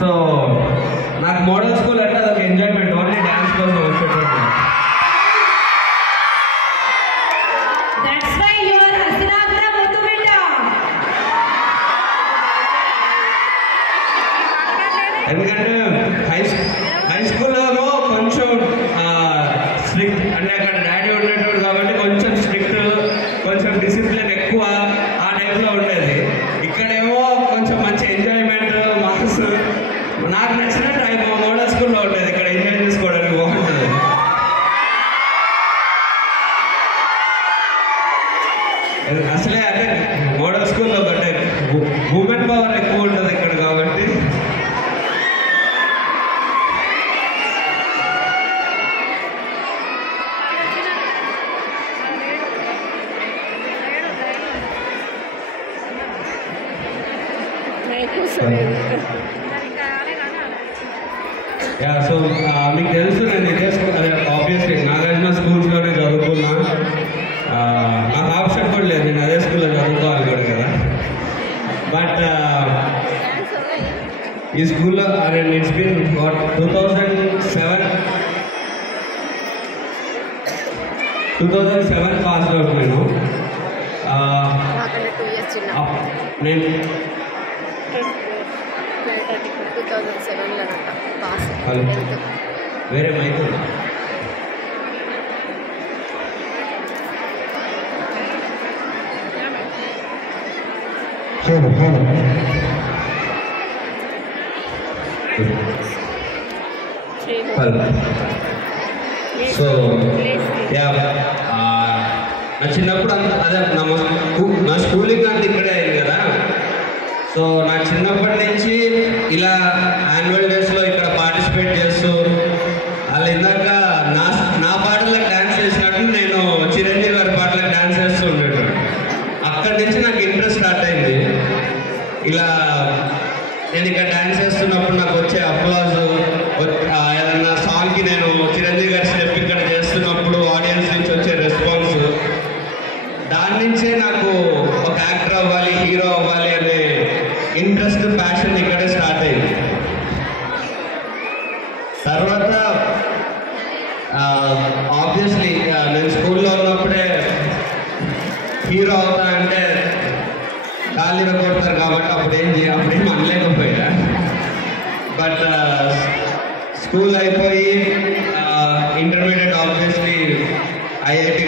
So నాకు model school అంటే అదొక ఎంజాయ్మెంట్, ఓన్లీ డ్యాన్స్ కోసం వచ్చేటప్పుడు. ఎందుకంటే హై స్కూల్లో కొంచెం స్ట్రిక్ట్, అంటే అక్కడ డాడీ ఉండేటప్పుడు కాబట్టి కొంచెం స్ట్రిక్ట్, కొంచెం డిసిప్లిన్ ఎక్కువ, ఆ టైప్లో ఉండేది. ఇక్కడేమో కొంచెం మంచి ఎంజాయ్మెంట్, మార్క్స్ నాకు నచ్చినట్టు అయిపో మోడల్ స్కూల్లో ఉండేది. ఇక్కడ ఎంజాయ్ చేసుకోవడానికి బాగుంటుంది. అసలే అంటే మోడల్ స్కూల్లో బట్టే ఉమెన్ పవర్ ఎక్కువ ఉంటుంది ఇక్కడ కాబట్టి సో మీకు తెలుసు నేను ఇదే స్కూల్, అదే ఆబ్వియస్లీ నాగార్జున స్కూల్స్లోనే చదువుకున్నా. నాకు ఆప్షన్ కూడా లేదు, నేను అదే స్కూల్లో చదువుకోవాలి కూడా కదా. బట్ ఈ స్కూల్లో ఇట్స్ బీన్ 2007 పాస్ అవుట్ నేను. వేరే మైక్ సో నా చిన్నప్పుడు అదే నా స్కూలింగ్ అంతా ఇక్కడే అయింది కదా. సో నాకు చిన్నప్పటి నుంచి ఇలా యాన్యువల్ డేస్లో ఇక్కడ పార్టిసిపేట్ చేస్తూ, వాళ్ళు ఇందాక నా పాటలకు డ్యాన్స్ చేసినట్టు నేను చిరంజీవి గారి పాటలకు డ్యాన్స్ చేస్తూ ఉండేటప్పుడు. అక్కడి నుంచి నాకు ఇంట్రెస్ట్ స్టార్ట్ అయింది. ఇలా నేను ఇక్కడ డ్యాన్స్ చేస్తున్నప్పుడు నాకు వచ్చే అప్లాజ్, ఏదన్నా సాంగ్కి నేను చిరంజీవి గారి స్టెప్ ఇక్కడ చేస్తున్నప్పుడు ఆడియన్స్ నుంచి వచ్చే రెస్పాన్స్, దాని నుంచే నాకు ఒక యాక్టర్ అవ్వాలి, హీరో అవ్వాలి అనే ఇంట్రెస్ట్, ప్యాషన్ ఇక్కడే స్టార్ట్ అయింది. తర్వాత ఆబ్వియస్లీ నేను స్కూల్లో ఉన్నప్పుడే హీరో అవుతా అంటే ఖాళీగా కొడతారు కాబట్టి అప్పుడేం అనలేకపోయా. బట్ స్కూల్ అయిపోయి ఇంటర్మీడియట్ ఆబ్వియస్లీ ఐఐటి